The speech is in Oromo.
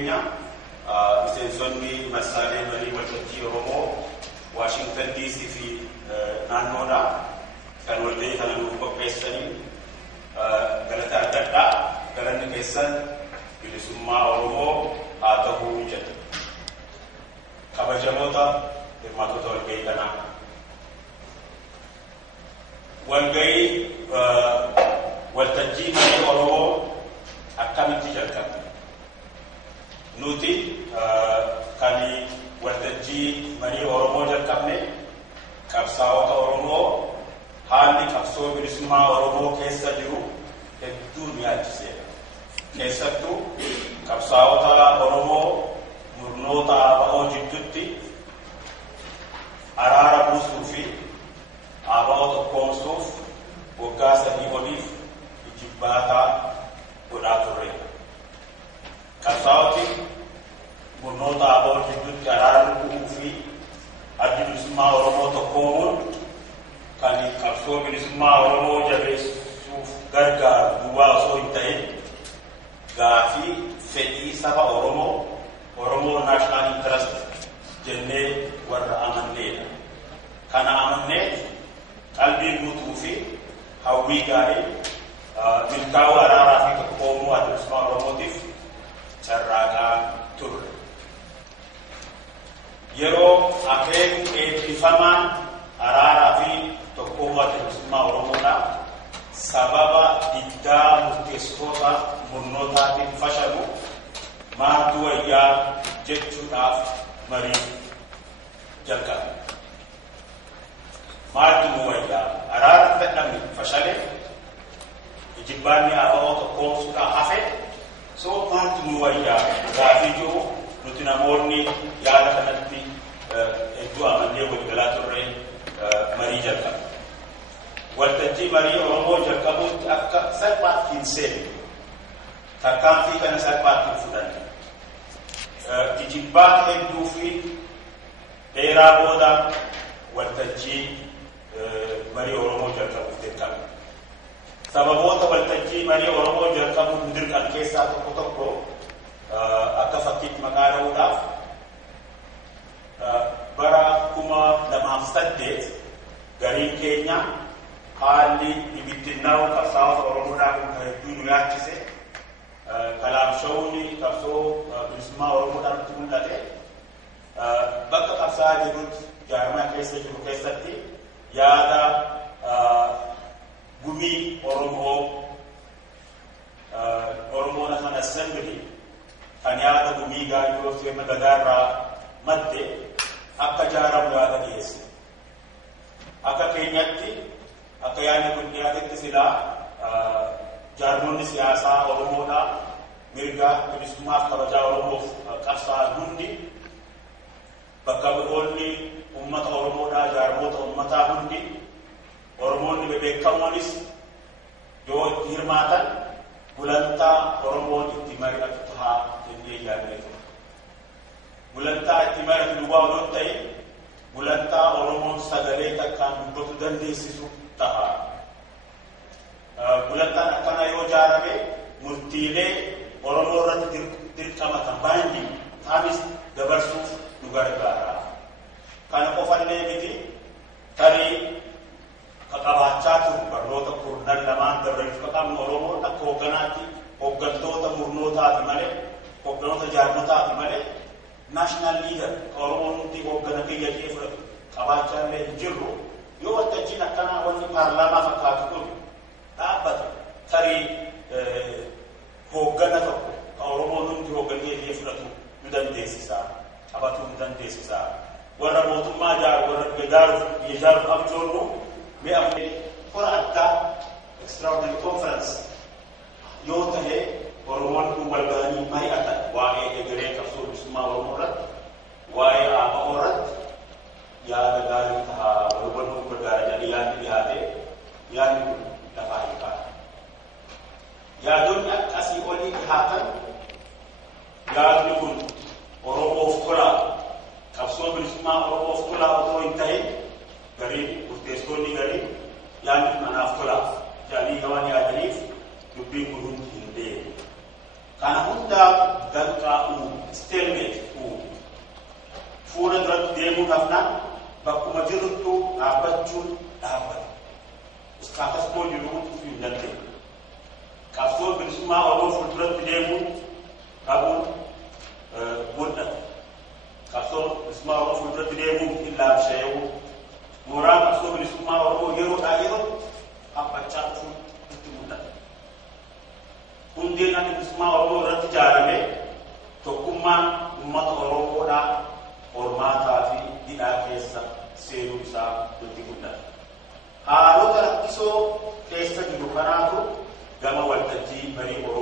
keenya miseensonni marsaalee marii waltajjii Oromoo Washington DC fi naannoodha kan waltajjii kana nuuf qopheessanii galata addaa galanni keessan bilisummaa Oromoo haa ta'uu jedha. Kabajamoota hirmaatota walgahii kanaa walgahii waltajjii marii Oromoo akkamitti jalqabne? Nuti kan waltajjii marii Oromoo jalqabne qabsaa'ota Oromoo haalli qabsoo bilisummaa Oromoo keessa jiru hedduu nu yaachiseera. Keessattuu qabsaa'ota Oromoo murnoota ABO jidduutti araara buusuu fi ABO tokkoomsuuf waggaa 3 oliif ijibbaataa godhaa turre. Qabsaa'oti murnoota ABO jidduutti araara buusuu fi addi bilisummaa Oromoo tokkoomuun kan qabsoo bilisummaa Oromoo jabeessuuf gargaaru duwwaa osoo hin ta'in gaafii fedhii saba Oromoo national interest jennee warra amanneedha. Kana amannee qalbii guutuu fi hawwii gaarii milkaa'uu araaraa fi tokkoomuu adda bilisummaa Oromootiif carraaqaa turre. Yeroo akeekni eebbifamaan araaraa fi tokkoomuu adda bilisummaa Oromoodhaaf sababa diddaa murteessitoota murnootaatiin fashalu maaltu wayyaa jechuudhaaf marii jalqabe. Maaltu nu wayyaa? Araara fedhamni fashale, ijibbaanni ABO tokkoomsuudhaaf hafe, maaltu nu wayyaa? Gaafii jiru nuti namoonni yaada kanatti hedduu amannee waliigalaa turre marii jalqabe. Waltajjii marii Oromoo jalqabuutti akka salphaatti hin seenne, tarkaanfii kana salphaatti hin fudhanne. Ijibbaa hedduu fi dheeraa booda waltajjii marii Oromoo jalqabuuf dirqame. Sababoota waltajjii marii Oromoo jalqabuuf dirqan keessaa tokko akka fakkiitti maqaa dha'uudhaaf bara 2008 gariin keenya haalli bibittinnaa'u qabsaa'ota Oromoodhaaf hedduu nu yaachise. Kalaamshawni qabsoo bilisummaa Oromoodhaatti mul'ate. Bakka qabsaa'aa jirutti jaarmaa keessa jiru keessatti yaada gumii Oromoo National Assembly kan yaada gumii gaayoo sirna gadaarraa madde akka jaaramu yaada dhiyeesse. Akka keenyatti akka yaadni kun dhiyaatetti silaa jaarmonni siyaasaa Oromoodhaa mirga bilisummaaf kabajaa Oromoof qabsaa'an hundi bakka bu'oonni uummata Oromoodhaa jaarmoota uummataa hundi Oromoonni bebeekamoonis yoo itti hirmaatan gulantaa Oromoon itti mari'atu tahaa jennee yaadne ture. Gulantaa itti mari'atu duwwaa odoo ta'e gulantaa Oromoon sagalee takkaan dubbatu dandeessisu tahaa. Gulantaan akkana yoo jaarame murtiilee Oromoo irratti dirqamatan baay'ee taanis dabarsuuf nu gargaara. Kana qofallee miti tarii qabaachaa turu barnoota kurnan lamaan dabareef qabnu Oromoo akka hoogganaatti hooggantoota murnootaati malee hoogganoota jaarmotaati malee national leader Oromoon hundi hooggana biyya kee fudhatu qabaachaa illee hin jirru yoo waltajjiin akkanaa wanni paarlaamaa fakkaatu kun dhaabbata tarii hooggana tokko ka Oromoon hundi hoogganee illee fudhatu nu dandeessisaa qabatuu nu dandeessisaa warra mootummaa jaaru warra biyya jaaruuf abjoonnu mi'a hora addaa extraordinary conference yoo ta'e Oromoon kun walgahanii mari'atan waa'ee egeree qabsoo bilisummaa Oromoo irratti waa'ee ABO irratti yaada gaarii tahaa walhubannoo gargaara jedhanii yaadni dhiyaate yaadni kun lafaa hiikaa. Yaadonni akkasii olii dhihaatan yaadni kun Oromoof tolaa qabsoo bilisummaa Oromoof tolaa otoo hin ta'in gariin murteessitoonni gariin yaadni kun anaaf tolaa jedhanii waan yaadaniif dubbiin kun hundi hin deemu. Kana hundaaf danqaa uumu, stalemate uumu. Fuula duratti deemuu qabnaan bakkuma jirtu dhaabbachuun dhaabbata. Akkasuma jiruun hin dandeenye. Qabsoo bilisummaa Oromoo fuulduratti deemuu qabuun mul'ata. Qabsoo bilisummaa Oromoo fuulduratti deemuu hin laabshee'uu. Mooraan qabsoo bilisummaa Oromoo yeroodhaa yeroo dhaabbachaa dhufuun itti mul'ata. Hundeen akka bilisummaa Oromoo irratti ijaarame tokkummaan uummata Oromoodhaa hormaataa fi hidhaa keessa seenuu isaa nutti mul'ata. Haalota rakkisoo keessa jiru kanaatu gama waltajjii marii Oromoo